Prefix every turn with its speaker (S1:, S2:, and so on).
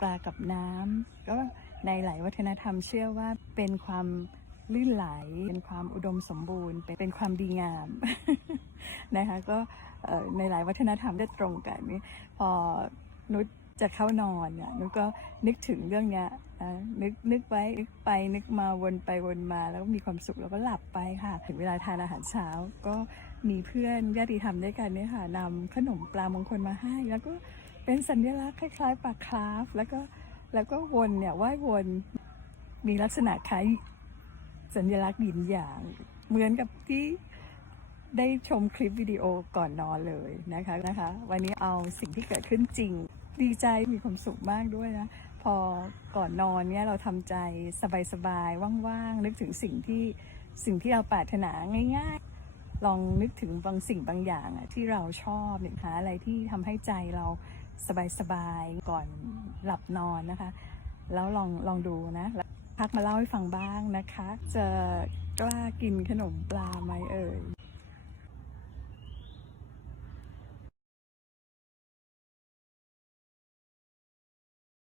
S1: ปลากับน้ำก็ในหลายวัฒนธรรมเชื่อว่าเป็นความลื่นไหล เป็นความอุดมสมบูรณ์ เป็นความดีงามนะคะก็ในหลายวัฒนธรรมได้ตรงกันนี่พอนุชจะเข้านอนเนี่ยนุชก็นึกถึงเรื่องเนี้ยนึกนึกไว้นึกไปนึกมาวนไปวนมา แล้วมีความสุขแล้วก็หลับไปค่ะถึงเวลาทานอาหารเช้า ก็มีเพื่อนญาติธรรมด้วยกันเนี่ยค่ะนำขนมปลามงคลมาให้แล้วก็ เป็นสัญลักษณ์คล้ายๆปลาคราฟ แล้วก็แล้วก็วนเนี่ยว่ายวนมีลักษณะคล้ายสัญลักษณ์หยินหยาง เหมือนกับที่ได้ชมคลิปวิดีโอก่อนนอนเลยนะคะนะคะ วันนี้เอาสิ่งที่เกิดขึ้นจริง ดีใจมีความสุขมากด้วยนะ พอก่อนนอนเนี่ยเราทำใจสบายๆว่างๆ นึกถึงสิ่งที่สิ่งที่เราปรารถนาง่าย ๆ ลองนึกถึงบางสิ่งบางอย่างอะที่เราชอบนี่ยหาอะไรที่ทำให้ใจเรา สบายๆ ก่อนหลับนอนนะคะ แล้วลองลองดูนะพักมาเล่าให้ฟังบ้างนะคะ จะกล้ากินขนมปลาไหมเอ่ย